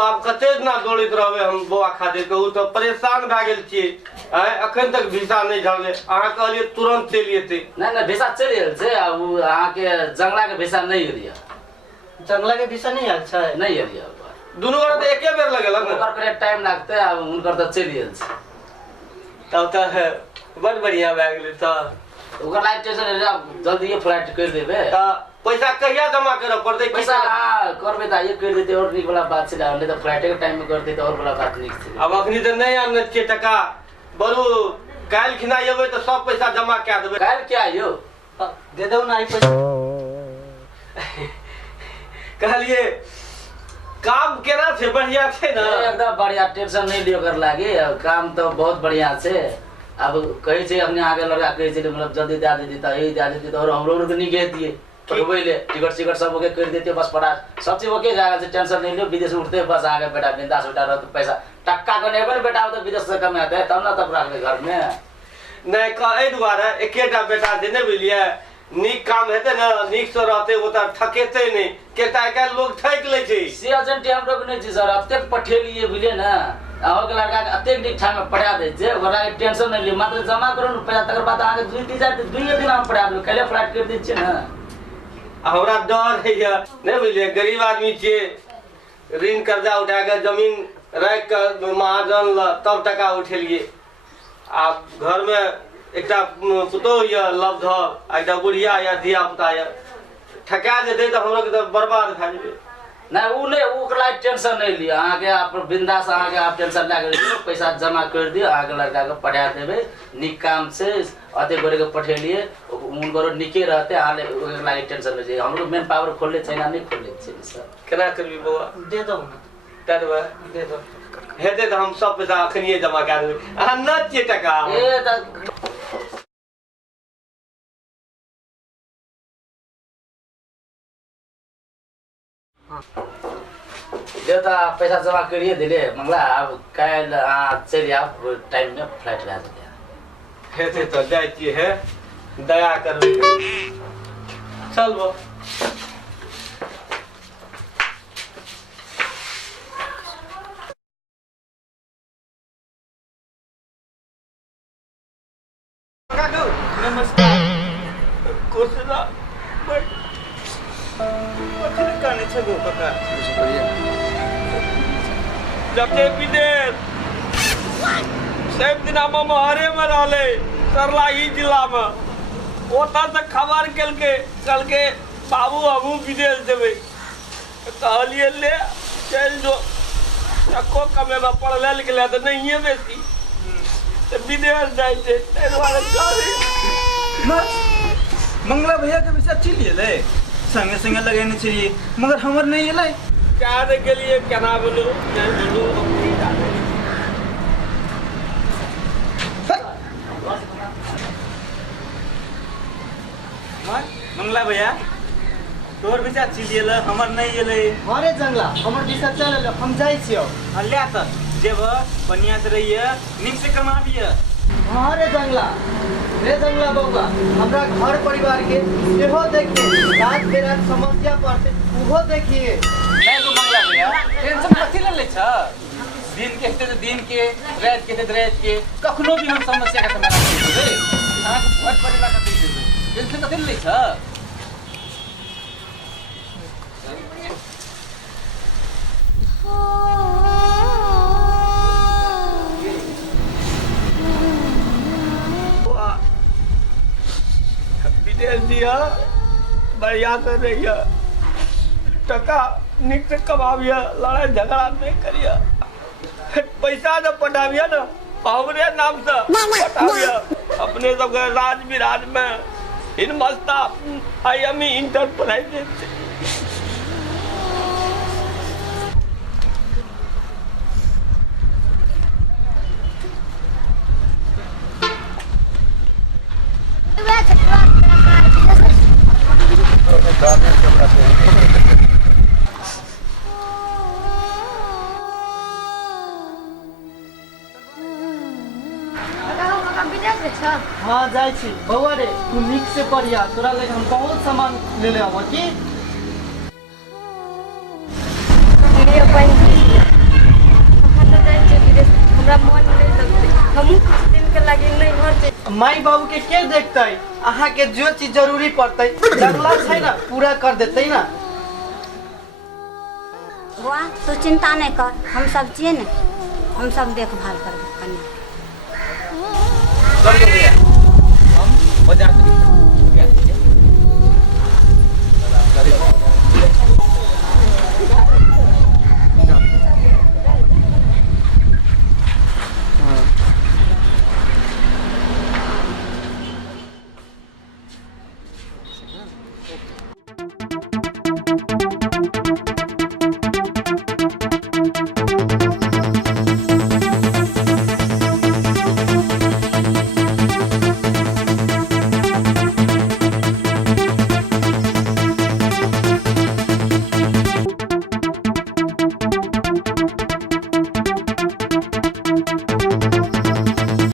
आब कते दिना दौड़ैत रहबै हम बौआ खातिर कहू तऽ परेशान भए गेल छियै अखन तक वीसा नहीं झड़ले अहाँ कहलिए तुरंत चलि जेतै नहीं वीसा चलि गेल छै अब अहाँ के जंगला के वीसा नहीं एलिया जंगला के वीसा नहीं आयल छै नहीं एलिया दुनू गोरा तऽ एके बेर लगेलक ने ओकर करेक्ट टाइम लागतै अब हुनकर तऽ चलि गेल छै तब तऽ बड़ बढ़िया भए गेलै तऽ ओकर लाइफ टेंशन जल्दी फ्लाइट कर देबे पैसा कहिया जमा करऽ पड़तै पैसा करबे तऽ ये कर देते और निक वाला बात छै नहीं तो फ्लाइट के टाइम में कर देते और वाला बात निक छै अब अखनी तऽ नहीं आनने छियै टका बरू काल्हि खिना एबै तऽ सब पैसा जमा कए देबै काल्हि क्या यो दे दो ना पैसा कहलिए काम केना छै बढ़िया छै ना एकदम बढ़िया टेंशन नहीं लियो कर लागे काम तो बहुत बढ़िया छै अब कहे छै अपने आगे लगा कहे छै मतलब जल्दी दे देती त यही दे देती और हमरो तो नहीं कह दिए पठबैले टिकट सब ओके कर देते बस पड़ा सब चीज ओके जाएगा से टेंशन नहीं लियो विदेश उठते बस आगे बेटा बिंदास उठा रहो तो पैसा टक्का को नहीं बेटा तो विदेश से कमाते तब ना तब रख घर में नहीं कह दुआरे एकेटा बेटा छै ने बुझलिए नीक काम हेते ना नीक से रहते ओ त ठकेते नहीं केटा के लोग ठक ले छै से एजेंट हमरो के नहीं छै सर अब तक पठेलिए बुझले ना अहो के लड़का के अतेक नीक ठाम में पढ़ा दे छै ओकरा के टेंशन नहीं ले मात्र जमा करो न पैसा तकर बाद आगे 2 दिन हम पढ़ा दो कले फ्लाइट कर दै छै ना हमरा डर है नहीं बुझलिए गरीब आदमी छियै ऋण कर्जा उठा के जमीन राख के महाजन ल तब टका उठेलिए आप घर में एकटा पुतोह या लब्ध एकटा बुढ़िया या धिया पुता या ठका जेतै तऽ हमरो के तऽ बर्बाद भए जेबै नहीं वो नहीं ओकरा टेंशन नहीं लिया अहाँ के आप बिंदास अहाँ के आप टेंशन ला के पैसा जमा कर दियो अहाँ के लड़का के पढ़ा देबे निक काम से अते गोरे के पठेलिए उनको निके रहते आले ओकरा टेंशन ले हमरो मेन पावर खोलले छै ना नहीं खोलले छै सर केना करबी बौआ दे दो ना दे देबै दे दो हेतै तऽ हम सब पैसा अखनिए जमा कए देबै अहाँ न छियै टका ए त देता पैसा जमा करिए दिले मंगला अब कल चलिए आप टाइम में फ्लाइट ला दे हेतै तऽ जाइ छियै हे दया करबै चल बो नमस्कार कुर्सीला बैठ कथी काने छै गो पका जबते विदेश सब दिन हम महरे में रहले सरलाही जिला में ओता से खबर कल के बाबू हमू विदेश देवे कहलिए ले चल जो टको कमेला पढ़ले लिखले तो नहीं है बेसी तो विदेश जाए छै तै दुआरे कहली मंगला भैया के विषय चिल ले संगे संगे लगेने चाहिए मगर हमर नहीं एलै क्या दे के लिए केना बोलू नहीं बोलू मंगला भैया तोर विषय चिल हमर नहीं एलै अरे जंगला हमर विषय चल हम जाई छियो हल्ला त जेब बढ़िया से रहिए नीक से कमाबिए अरे जंगला बउआ हमरा घर परिवार के सेहो देखिए रात बेरात समस्या पड़ते उहो देखिए नहीं तो मंगला भैया टेंशन कथी ले छ दिन के हेते दिन के रात के हेते रात के कखनो भी हम समस्या का समाधान कर देबे अहाँ के घर परिवार का देख देबे टेंशन कथी ले छ विदेश दिया बढ़िया से रहिए टका निक से कमाबिए लड़ाई झगड़ा नहीं करिए पैसा जब पटाबिए ना हमरे नाम से पटाबिए अपने सबके राज विराज में हिनमस्ता IME इंटरप्राइजेज हाँ जाई छी बउआ रे तू निक से पढ़िया तोरा लगे हम बहुत सामान ले ले आबो की माई बाबू के देखते अहाँ के जो चीज जरूरी पड़ते जंगला है ना पूरा कर देते ना। बुआ तू चिंता नहीं कर, हम सब छिए ना, हम सब देखभाल करबे कन्या। हम बाजार